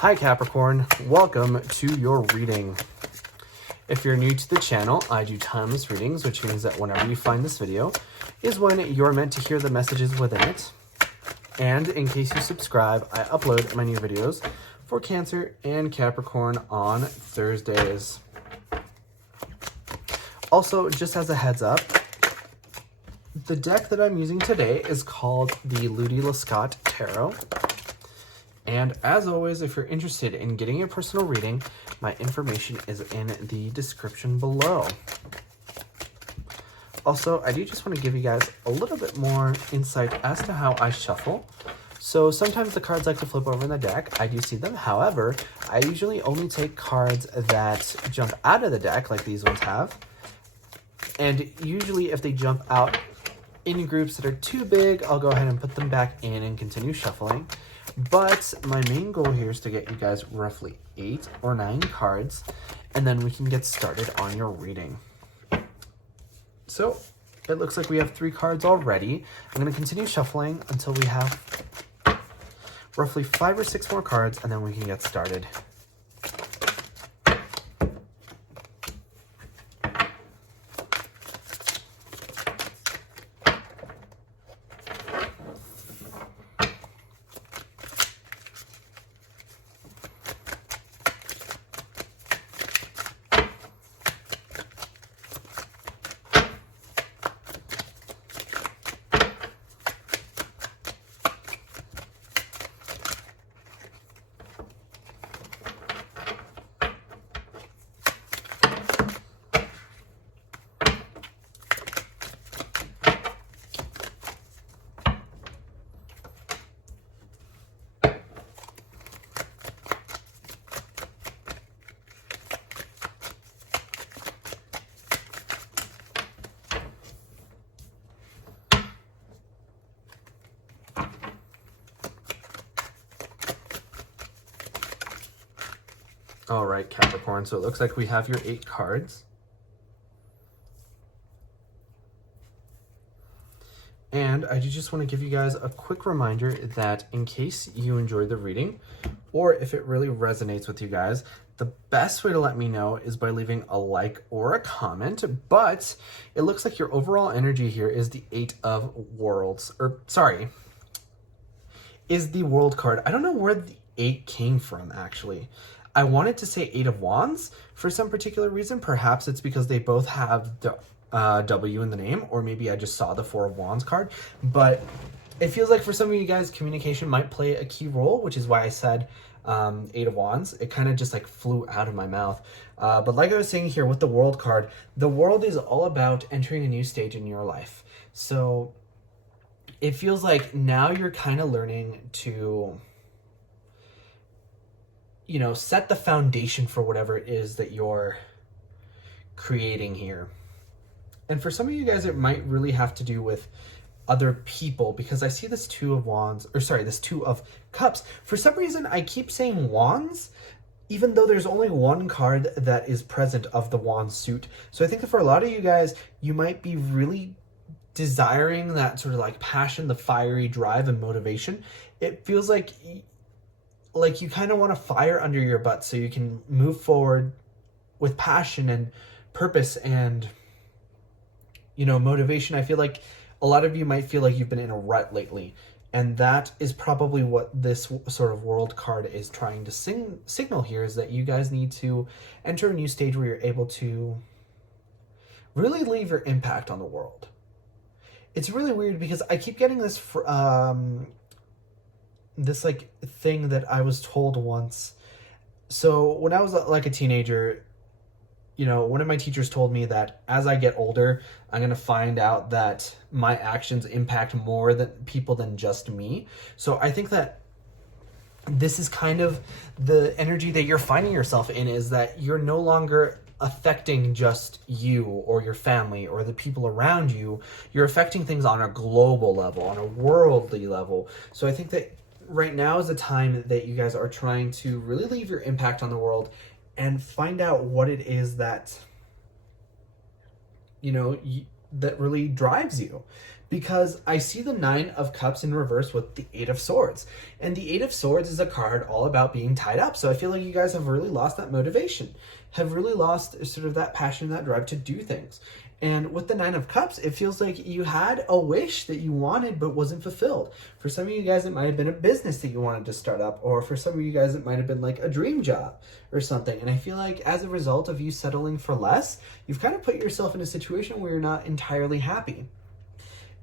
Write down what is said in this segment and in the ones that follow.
Hi Capricorn, welcome to your reading. If you're new to the channel, I do timeless readings, which means that whenever you find this video is when you're meant to hear the messages within it. And in case you subscribe, I upload my new videos for Cancer and Capricorn on Thursdays. Also, just as a heads up, the deck that I'm using today is called the Ludi Lescott Tarot. And as always, if you're interested in getting a personal reading, my information is in the description below. Also, I do just want to give you guys a little bit more insight as to how I shuffle. So sometimes the cards like to flip over in the deck. I do see them. However, I usually only take cards that jump out of the deck, like these ones have. And usually if they jump out in groups that are too big, I'll go ahead and put them back in and continue shuffling. But my main goal here is to get you guys roughly 8 or 9 cards, and then we can get started on your reading. So it looks like we have 3 cards already. I'm going to continue shuffling until we have roughly 5 or 6 more cards, and then we can get started. All right, Capricorn, so it looks like we have your 8 cards. And I do just want to give you guys a quick reminder that in case you enjoyed the reading, or if it really resonates with you guys, the best way to let me know is by leaving a like or a comment. But it looks like your overall energy here is the 8 of Worlds, is the World card. I don't know where the 8 came from, actually. I wanted to say 8 of Wands for some particular reason. Perhaps it's because they both have the W in the name, or maybe I just saw the 4 of Wands card. But it feels like for some of you guys, communication might play a key role, which is why I said 8 of Wands. It kind of just like flew out of my mouth. But like I was saying here with the World card, the World is all about entering a new stage in your life. So it feels like now you're kind of learning to, you know, set the foundation for whatever it is that you're creating here. And for some of you guys, it might really have to do with other people, because I see this 2 of Wands, this 2 of Cups. For some reason, I keep saying Wands, even though there's only 1 card that is present of the Wands suit. So I think that for a lot of you guys, you might be really desiring that sort of like passion, the fiery drive and motivation. It feels like you kind of want a fire under your butt so you can move forward with passion and purpose and, you know, motivation. I feel like a lot of you might feel like you've been in a rut lately, and that is probably what this sort of World card is trying to signal here, is that you guys need to enter a new stage where you're able to really leave your impact on the world. It's really weird because I keep getting this this like thing that I was told once. So when I was like a teenager, you know, one of my teachers told me that as I get older, I'm going to find out that my actions impact more than people than just me. So I think that this is kind of the energy that you're finding yourself in, is that you're no longer affecting just you or your family or the people around you. You're affecting things on a global level, on a worldly level. So I think that right now is the time that you guys are trying to really leave your impact on the world and find out what it is that, you know, that really drives you. because I see the Nine of Cups in reverse with the Eight of Swords. And the Eight of Swords is a card all about being tied up. So I feel like you guys have really lost that motivation, have really lost sort of that passion, that drive to do things. And with the Nine of Cups, it feels like you had a wish that you wanted but wasn't fulfilled. For some of you guys, it might have been a business that you wanted to start up, or for some of you guys, it might have been like a dream job or something. And I feel like as a result of you settling for less, you've kind of put yourself in a situation where you're not entirely happy.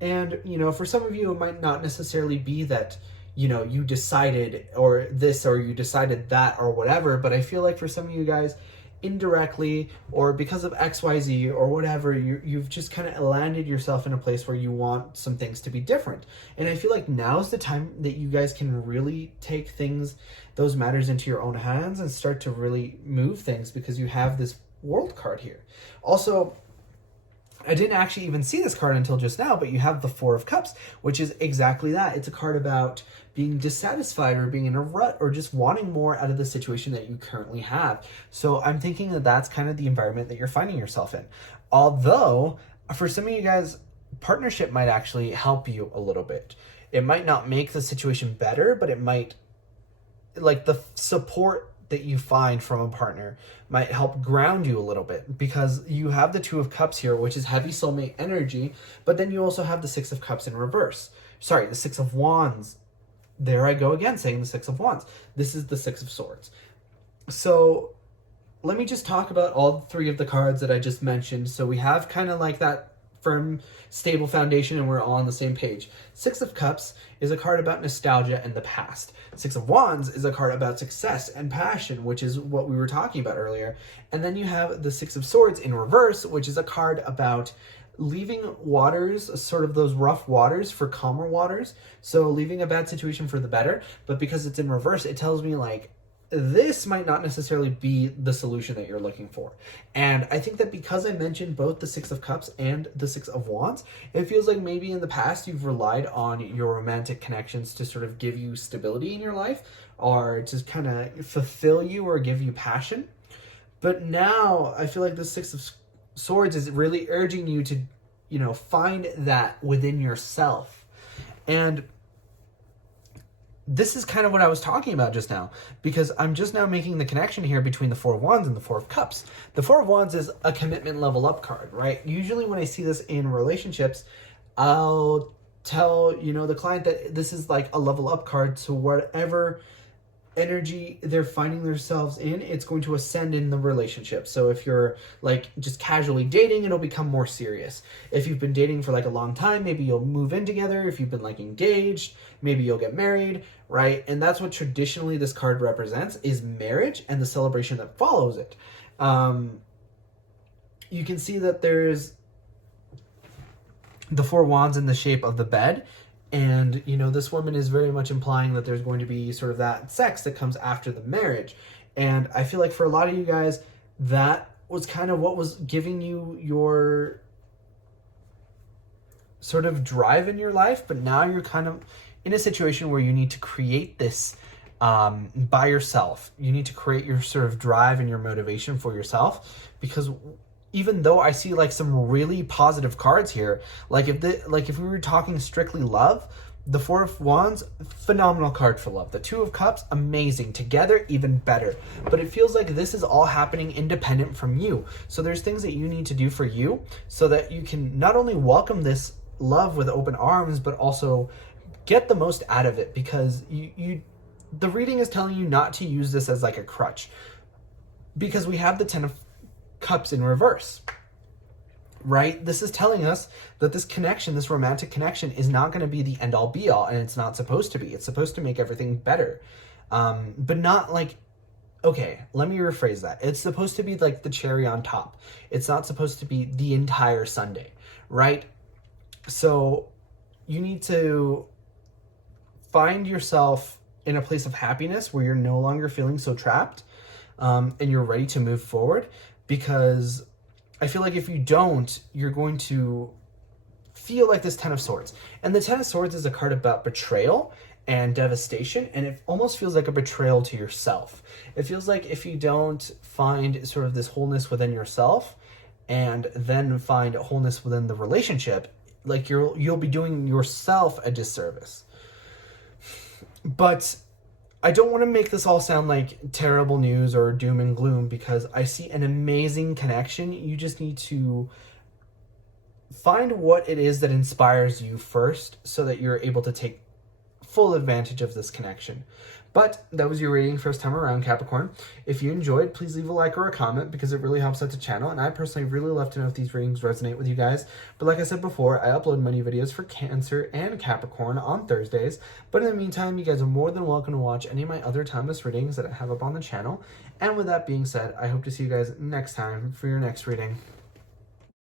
And, you know, for some of you, it might not necessarily be that, you know, you decided or this or you decided that or whatever, but I feel like for some of you guys, indirectly or because of XYZ or whatever, you've just kind of landed yourself in a place where you want some things to be different. And I feel like now's the time that you guys can really take things, those matters into your own hands and start to really move things, because you have this World card here. Also, I didn't actually even see this card until just now, but you have the Four of Cups, which is exactly that. It's a card about being dissatisfied or being in a rut or just wanting more out of the situation that you currently have. So I'm thinking that that's kind of the environment that you're finding yourself in. Although, for some of you guys, partnership might actually help you a little bit. It might not make the situation better, but it might, like the support that you find from a partner might help ground you a little bit, because you have the Two of Cups here, which is heavy soulmate energy, but then you also have the Six of Cups in reverse. Sorry, the Six of Wands. There I go again, saying the Six of Wands. This is the Six of Swords. So let me just talk about all three of the cards that I just mentioned. So we have kind of like that firm, stable foundation, and we're all on the same page. Six of Cups is a card about nostalgia and the past. Six of Wands is a card about success and passion, which is what we were talking about earlier. And then you have the Six of Swords in reverse, which is a card about leaving waters, sort of those rough waters, for calmer waters. So leaving a bad situation for the better. But because it's in reverse, it tells me like, this might not necessarily be the solution that you're looking for. And I think that because I mentioned both the Six of Cups and the Six of Wands, it feels like maybe in the past you've relied on your romantic connections to sort of give you stability in your life, or to kind of fulfill you or give you passion. But now I feel like the Six of Swords is really urging you to, you know, find that within yourself. And this is kind of what I was talking about just now, because I'm just now making the connection here between the Four of Wands and the Four of Cups. The Four of Wands is a commitment level up card, right? Usually when I see this in relationships, I'll tell, you know, the client that this is like a level up card to whatever energy they're finding themselves in, it's going to ascend in the relationship. So if you're like just casually dating, it'll become more serious. If you've been dating for like a long time, maybe you'll move in together. If you've been like engaged, maybe you'll get married, right? And that's what traditionally this card represents, is marriage and the celebration that follows it. You can see that there's the Four Wands in the shape of the bed. And, you know, this woman is very much implying that there's going to be sort of that sex that comes after the marriage. And I feel like for a lot of you guys, that was kind of what was giving you your sort of drive in your life. But now you're kind of in a situation where you need to create this by yourself. You need to create your sort of drive and your motivation for yourself, because even though I see like some really positive cards here, like if we were talking strictly love, the Four of Wands, phenomenal card for love. The Two of Cups, amazing. Together, even better. But it feels like this is all happening independent from you. So there's things that you need to do for you so that you can not only welcome this love with open arms, but also get the most out of it, because the reading is telling you not to use this as like a crutch, because we have the Ten of Cups in reverse, right? This is telling us that this connection, this romantic connection, is not going to be the end all be all, and it's not supposed to be. It's supposed to make everything better, but not like, okay, let me rephrase that. It's supposed to be like the cherry on top. It's not supposed to be the entire sundae, right? So you need to find yourself in a place of happiness where you're no longer feeling so trapped, and you're ready to move forward. Because I feel like if you don't, you're going to feel like this Ten of Swords. And the Ten of Swords is a card about betrayal and devastation, and it almost feels like a betrayal to yourself. It feels like if you don't find sort of this wholeness within yourself and then find wholeness within the relationship, like you'll be doing yourself a disservice. But I don't want to make this all sound like terrible news or doom and gloom, because I see an amazing connection. You just need to find what it is that inspires you first so that you're able to take full advantage of this connection. But that was your reading first time around, Capricorn. If you enjoyed, please leave a like or a comment, because it really helps out the channel. And I personally really love to know if these readings resonate with you guys. But like I said before, I upload many videos for Cancer and Capricorn on Thursdays. But in the meantime, you guys are more than welcome to watch any of my other timeless readings that I have up on the channel. And with that being said, I hope to see you guys next time for your next reading.